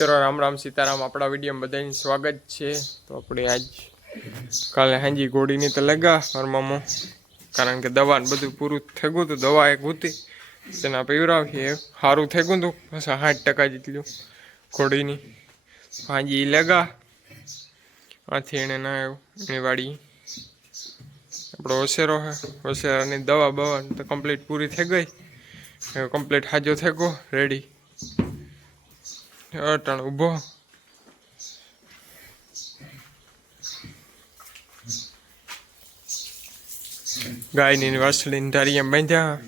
મિત્રો, રામ રામ સીતારામ, આપણા વિડીયોમાં બધાને સ્વાગત છે. તો આપણે આજ કાલે હાંજી ગોળીની તો લગા ફરમામાં કારણ કે દવાને બધું પૂરું થઈ ગયું હતું, દવા એક હતી. તેના પીવરાવીએ સારું થઈ ગયું હતું બસ સાઠ ટકા જેટલું ઘોડીની હાંજી લગા, આથી એને ના એની વાડી. આપણો ઓસેરો હે ઓસેરાની દવા બવા તો કમ્પ્લીટ પૂરી થઈ ગઈ. કમ્પ્લીટ હાજો થઈ ગયો રેડી અટણ ઊભો. ગાયની વાસળીની ધારિયા બાંધ્યા.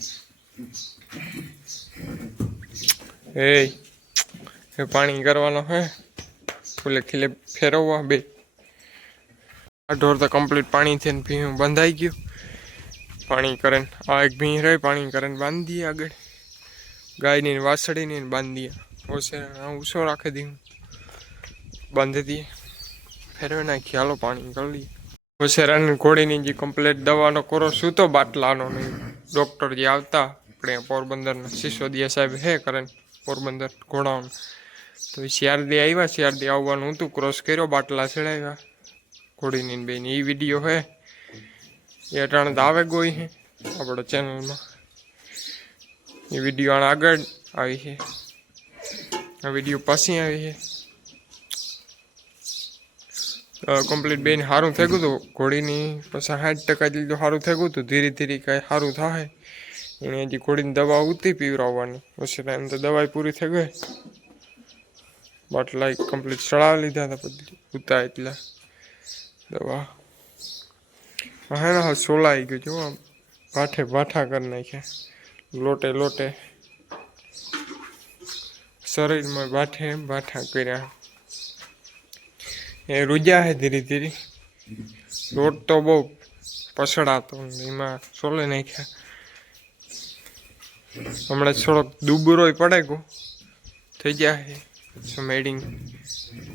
એ પાણી કરવાનો હે. ફૂલે ખીલે ફેરવવા બે. આ ઢોર તો કમ્પ્લીટ પાણી થઈને ભીનું બંધાઈ ગયું. પાણી કરે આ એક ભીં રહી, પાણી કરે બાંધી આગળ. ગાયની વાસળીની બાંધી ઓછે ઊંચો રાખી દઉં બાંધી દઈએ ફેરવી નાખી, હાલો પાણી કરી લઈએ ઓછેરાની ઘોડીની જે કમ્પ્લેટ દવાનો કોરો તો બાટલાનો નહીં ડૉક્ટર જે આવતા, આપણે પોરબંદરના સિસોદિયા સાહેબ હે કરે પોરબંદર ઘોડાઓને. તો શિયારદી આવ્યા શિયારદી આવવાનું હતું ક્રોસ કર્યો, બાટલા ચડાવ્યા ઘોડીની બેન એ વીડિયો હે. એ અટાણે તો આવે ગોઈ હે, આપણા ચેનલમાં એ વીડિયો આગળ આવી છે વીડિયો પાછી આવી છે. કમ્પ્લીટ બેન સારું થઈ ગયું હતું. ઘોડીની પછી સાઠ ટકા જેટલું સારું થઈ ગયું હતું. ધીરે ધીરે કાંઈ સારું થાય. એને હજી ઘોડીની દવા ઉતી પીવરાવવાની પછી ટાઈમ તો દવાઈ પૂરી થઈ ગઈ. બાટલા કમ્પ્લીટ ચડાવી લીધા હતા પછી ઉતા એટલા દવા. હા સોલાઈ ગયું જો આમ. ભાઠે ભાઠા કરી નાખ્યા. લોટે લોટે. શરીરમાં બાઠે બાઠા કર્યા. એ રૂજ્યા હે ધીરે ધીરે. રોડ તો બહુ પછડાતો એમાં સોલે નાખ્યા. હમણાં થોડોક દુબરોય પડે ગયો થઈ જાય મેડિંગ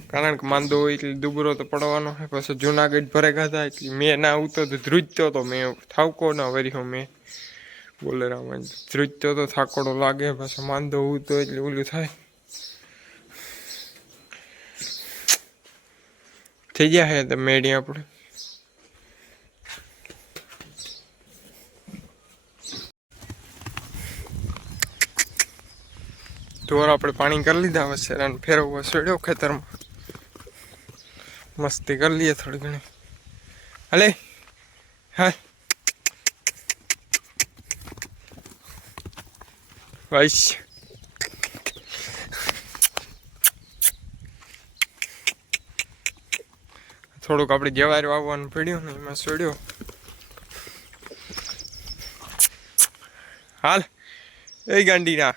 કારણ કે માંદો હોય એટલે દુબરો તો પડવાનો હોય પછી જુનાગઢ ભરે ગાતા એટલે મેં ના ઉતો તો ધ્રુજતો તો મેં થાવકો ના વર્યો મેં. બોલેરામાં ધ્રુજતો તો થાકોડો લાગે. પછી માંદો ઉતો એટલે ઓલું થાય. થઈ ગયા હે તો મેડી આપણે? ઢોર આપણે પાણી કરી લીધા હવે શેરાને ફેરવવા સડ્યો ખેતરમાં. મસ્તી કરી લઈએ થોડી ઘણી. હલે. હા ભાઈ થોડુંક આપણે જવાર વાવવાનું પડ્યું ને એમાં સડ્યો. હાલ, એ ગાંડીના.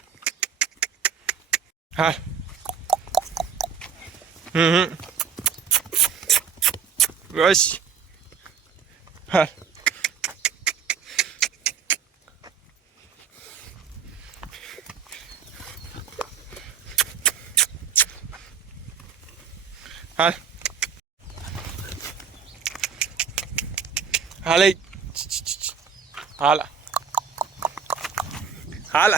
હાલ. હમ હમ. બસ. હાલ. હાલ. હાલે. હાલ. હાલ.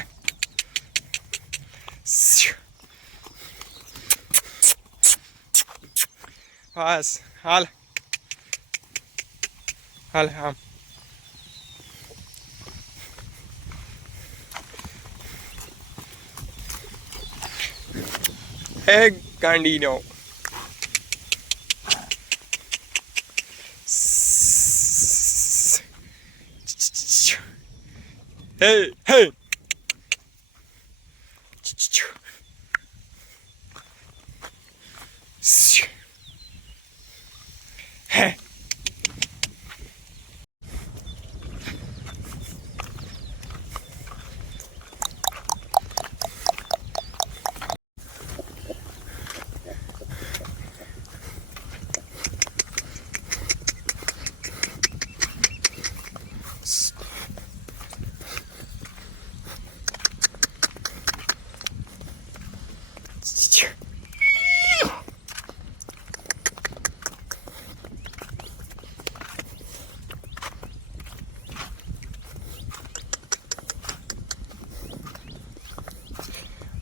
બસ હાલ. હાલ આમ. હે ગાંડીનો. Hey, hey. Hey.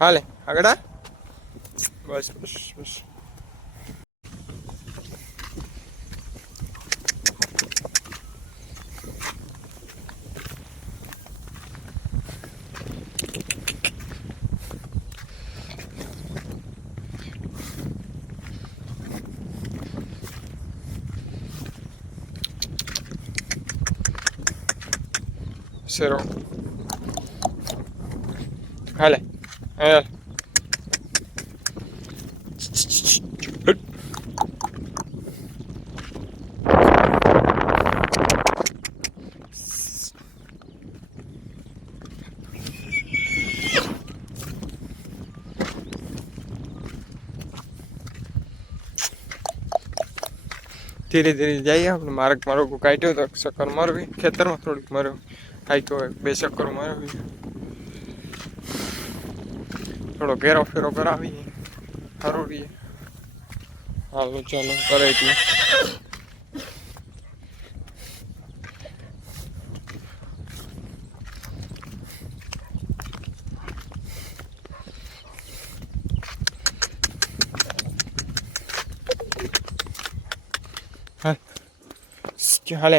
હાલે આગળ આ. બસ બસ બસ Cero. Vale. Vale. ધીરે ધીરે જઈએ આપણે માર્ગ મારો કાઢ્યો તો ચક્કર મારવી, ખેતરમાં થોડીક માર્યો હાઈકો બે ચક્કર મારવી થોડો ઘેરો ફેરો કરાવી સારું રહીએ હાલો ચાલો કરે એટલે હાલ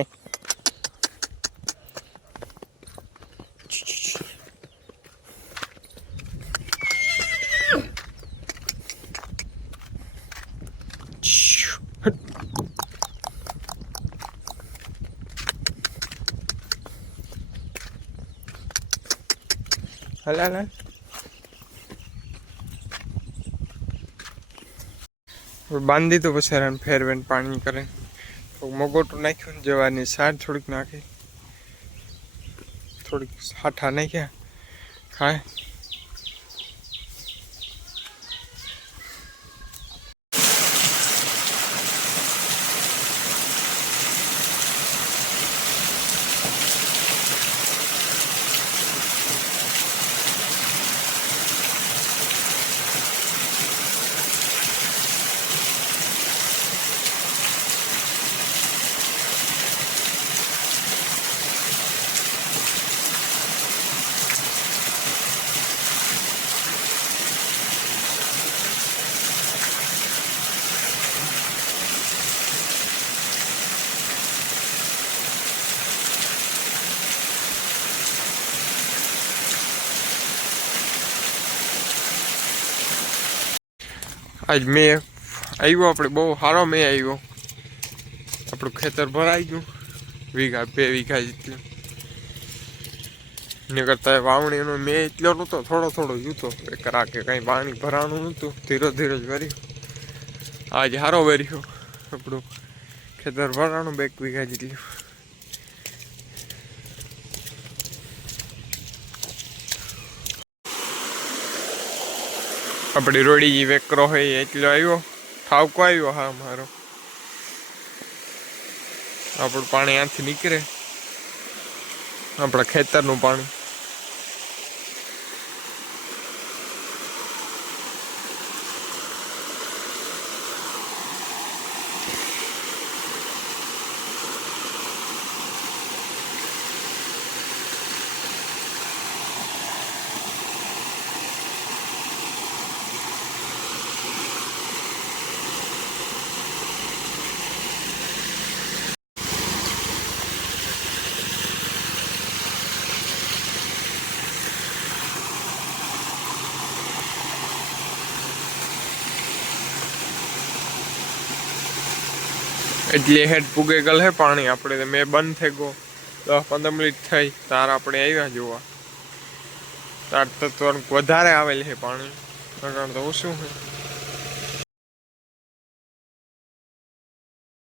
હાલે હાલ હાલ હાલ બાંધી તો પછી એને ફેરવેન પાણી કરે મગોટું નાખ્યું ને જવાની સાર થોડીક નાખી થોડીક હાઠા નાખ્યા ખાય આજ મેં આવ્યો, આપણે બહુ સારો મેં આવ્યો. આપણું ખેતર ભરાઈ ગયું. વીઘા, બે વીઘા જેટલું. ને કરતા વાવણીનો મેં એટલો નહોતો, થોડો થોડો જૂતો. કરા કે કાંઈ પાણી ભરાણું નહોતું. ધીરે ધીરે જ વર્યું. આજ સારો વર્યો આપણું ખેતર ભરાણું બે વીઘા જેટલું. આપણી રોડી વેકરો હોય એટલો આવ્યો. ઠાવકો આવ્યો હા મારો. આપણું પાણી આથી નીકળે. આપણા ખેતરનું પાણી. એટલે હેડ પૂગે ગલ હે પાણી. આપણે મેં બંધ થઈ ગયો. દસ પંદર મિનિટ થઈ. તાર આપણે આવ્યા જોવા. તાર તો વધારે આવેલ છે પાણી. કારણ તો ઓછું છે